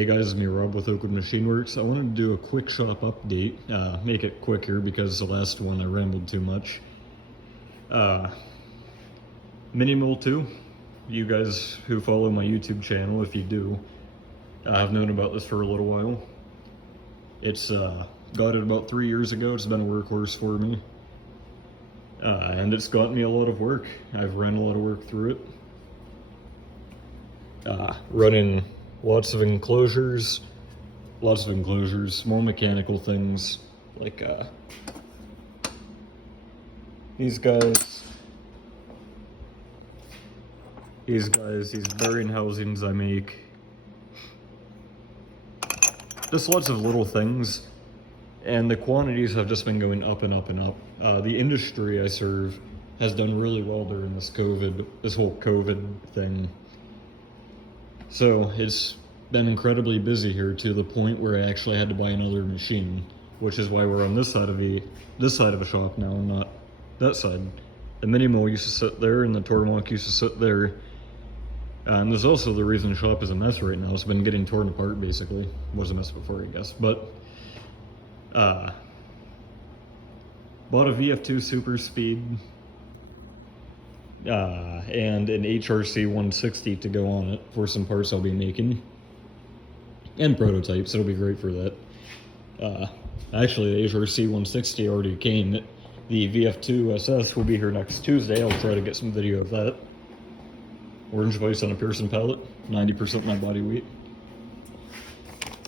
Hey guys, it's me Rob with Oakwood Machine Works. I wanted to do a quick shop update, make it quick here because the last one I rambled too much. Mini Mill 2, you guys who follow my YouTube channel, if you do, I've known about this for a little while. It's got it about 3 years ago. It's been a workhorse for me. And it's got me a lot of work. I've ran a lot of work through it. Running lots of enclosures, small mechanical things like these bearing housings I make. Just lots of little things, and the quantities have just been going up and up and up. The industry I serve has done really well during this whole COVID thing. So it's been incredibly busy here to the point where I actually had to buy another machine, which is why we're on this side of a shop now, not that side. The Mini Mill used to sit there, and the Tormach used to sit there. And there's also the reason the shop is a mess right now. It's been getting torn apart, basically. It was a mess before, I guess. But bought a VF2 Super Speed and an HRC 160 to go on it for some parts I'll be making. And prototypes, it'll be great for that. Actually, the HRC 160 already came. The VF2 SS will be here next Tuesday. I'll try to get some video of that. Orange Vice on a Pearson pallet, 90% my body weight.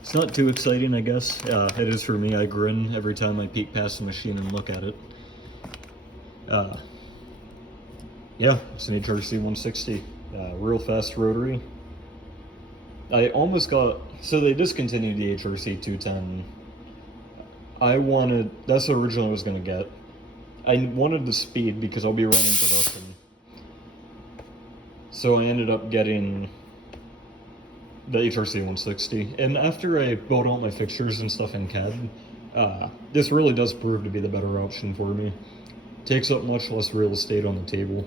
It's not too exciting, I guess. It is for me. I grin every time I peek past the machine and look at it. Yeah, it's an HRC 160, real fast rotary. I almost got, so they discontinued the HRC 210. That's the original I was going to get. I wanted the speed because I'll be running production. So I ended up getting the HRC 160. And after I built out my fixtures and stuff in CAD, this really does prove to be the better option for me. Takes up much less real estate on the table.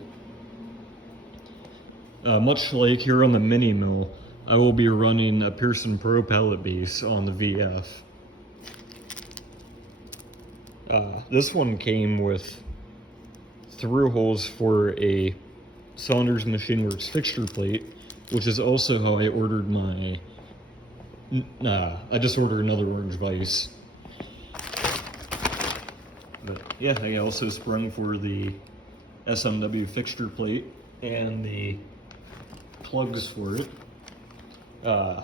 Much like here on the Mini Mill, I will be running a Pearson Pro pallet base on the VF. This one came with through holes for a Saunders Machine Works fixture plate, which is also how I ordered my... I just ordered another Orange Vice. But yeah, I also sprung for the SMW fixture plate and the plugs for it. I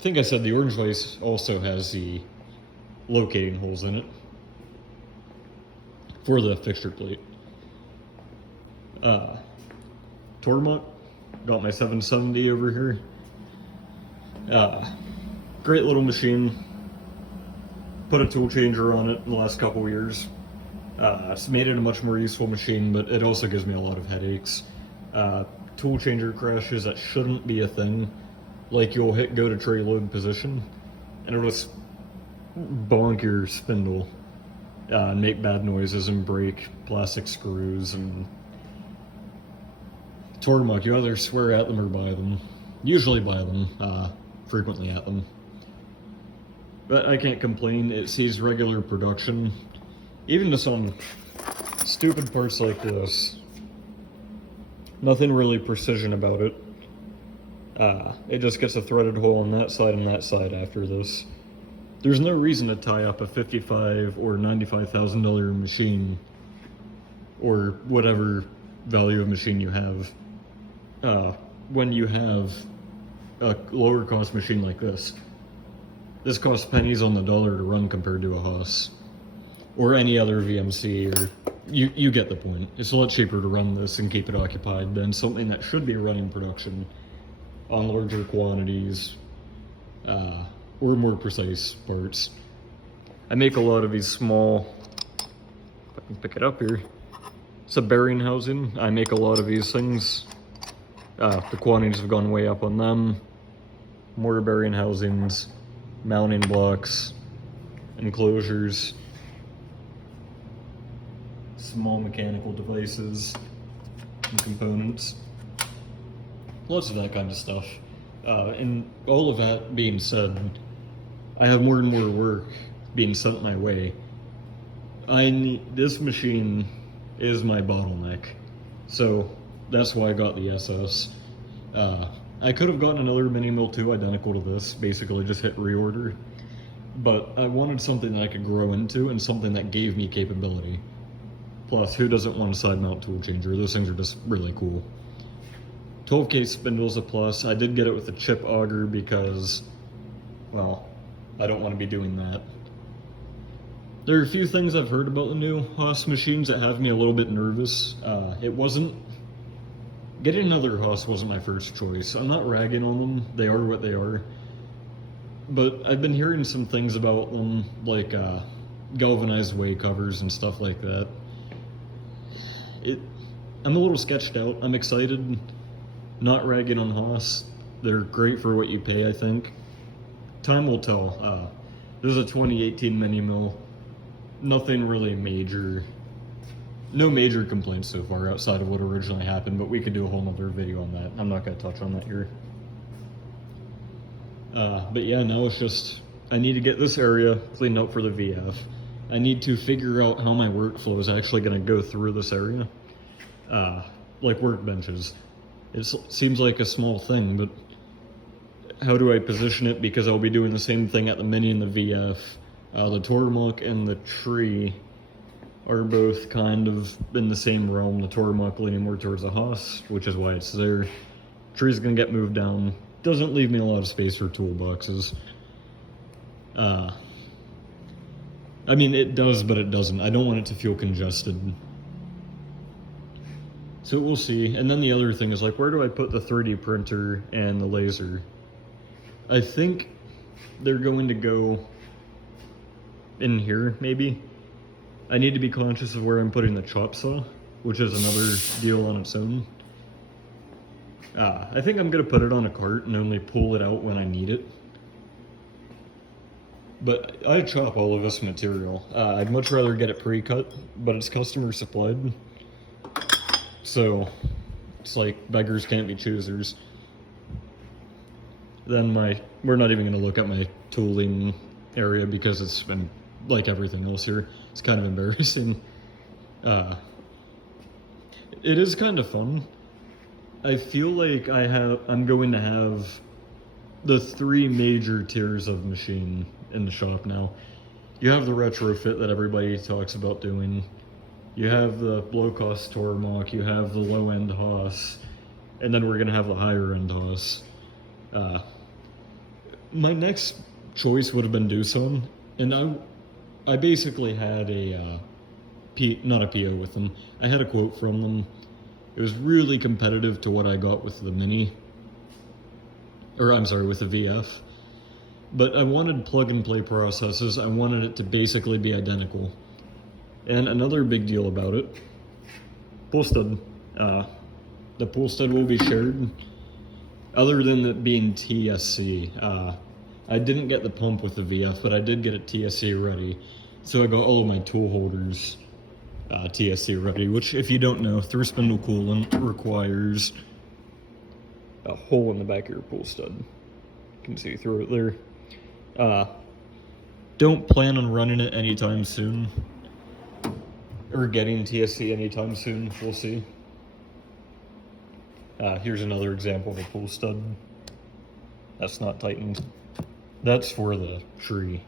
think I said the Orange Vice also has the locating holes in it for the fixture plate. Tormach, got my 770 over here. Great little machine. Put a tool changer on it in the last couple years. It's made it a much more useful machine, but it also gives me a lot of headaches. Tool changer crashes that shouldn't be a thing. Like, you'll hit go to tray load position, and it'll just bonk your spindle, and make bad noises and break plastic screws. And Tormach, you either swear at them or buy them. Usually buy them, frequently at them. But I can't complain. It sees regular production. Even just on stupid parts like this. Nothing really precision about it. It just gets a threaded hole on that side and that side after this. There's no reason to tie up a $55,000 or $95,000 machine, or whatever value of machine you have, when you have a lower cost machine like this. This costs pennies on the dollar to run compared to a Haas or any other VMC, or you get the point. It's a lot cheaper to run this and keep it occupied than something that should be running production on larger quantities, or more precise parts. I make a lot of these small, if I can pick it up here, it's a bearing housing. I make a lot of these things. The quantities have gone way up on them. More bearing housings, mounting blocks, enclosures, small mechanical devices and components. Lots of that kind of stuff. And all of that being said, I have more and more work being sent my way. This machine is my bottleneck, so that's why I got the SS. I could have gotten another mini mill too, identical to this, basically just hit reorder, but I wanted something that I could grow into and something that gave me capability. Plus, who doesn't want a side mount tool changer? Those things are just really cool. 12K spindle's a plus. I did get it with a chip auger because, well, I don't want to be doing that. There are a few things I've heard about the new Haas machines that have me a little bit nervous. Getting another Haas wasn't my first choice. I'm not ragging on them, they are what they are. But I've been hearing some things about them, like galvanized way covers and stuff like that. I'm a little sketched out. I'm excited, not ragging on Haas. They're great for what you pay, I think. Time will tell. This is a 2018 mini mill. Nothing really major. No major complaints so far outside of what originally happened, but we could do a whole nother video on that. I'm not going to touch on that here. But yeah, now it's just, I need to get this area cleaned up for the VF. I need to figure out how my workflow is actually going to go through this area. Like workbenches. It seems like a small thing, but how do I position it? Because I'll be doing the same thing at the Mini and the VF. The Tormach and the Tree are both kind of in the same realm. The Tormach leaning more towards the Haas, which is why it's there. Tree's gonna get moved down. Doesn't leave me a lot of space for toolboxes. I mean, it does, but it doesn't. I don't want it to feel congested. So we'll see. And then the other thing is, like, where do I put the 3D printer and the laser? I think they're going to go in here, maybe. I need to be conscious of where I'm putting the chop saw, which is another deal on its own. I think I'm going to put it on a cart and only pull it out when I need it. But I chop all of this material. I'd much rather get it pre-cut, but it's customer supplied. So it's like beggars can't be choosers. Then we're not even going to look at my tooling area because it's been like everything else here. It's kind of embarrassing. It is kind of fun. I feel like I'm going to have the 3 major tiers of machine in the shop now. You have the retrofit that everybody talks about doing. You have the low-cost Tormach, you have the low-end Haas, and then we're going to have the higher-end Haas. My next choice would have been Doosan, and I basically had not a PO with them. I had a quote from them. It was really competitive to what I got with the Mini. Or, I'm sorry, with the VF. But I wanted plug-and-play processes. I wanted it to basically be identical. And another big deal about it, pull stud. The pull stud will be shared, other than it being TSC. I didn't get the pump with the VF, but I did get it TSC ready. So I got all of my tool holders TSC ready, which, if you don't know, through spindle coolant requires a hole in the back of your pull stud. You can see through it there. Don't plan on running it anytime soon. Or getting TSC anytime soon, we'll see. Here's another example of a pull stud. That's not tightened. That's for the Tree.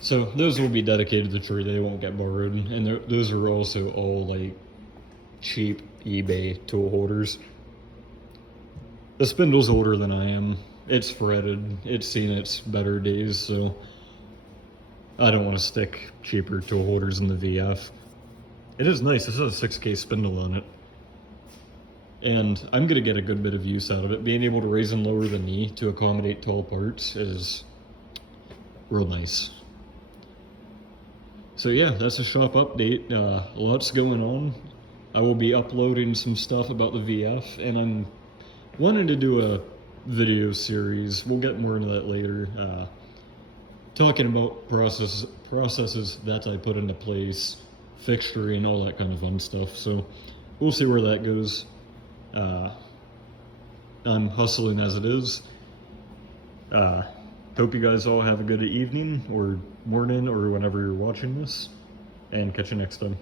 So those will be dedicated to the Tree, they won't get borrowed. And those are also all like cheap eBay tool holders. The spindle's older than I am. It's fretted, it's seen its better days, so I don't want to stick cheaper tool holders in the VF. It is nice, this has a 6K spindle on it. And I'm going to get a good bit of use out of it. Being able to raise and lower the knee to accommodate tall parts is real nice. So yeah, that's a shop update. Lots going on. I will be uploading some stuff about the VF, and I'm wanting to do a video series. We'll get more into that later. Talking about processes that I put into place, fixturing, all that kind of fun stuff. So we'll see where that goes. I'm hustling as it is. Hope you guys all have a good evening or morning or whenever you're watching this, and catch you next time.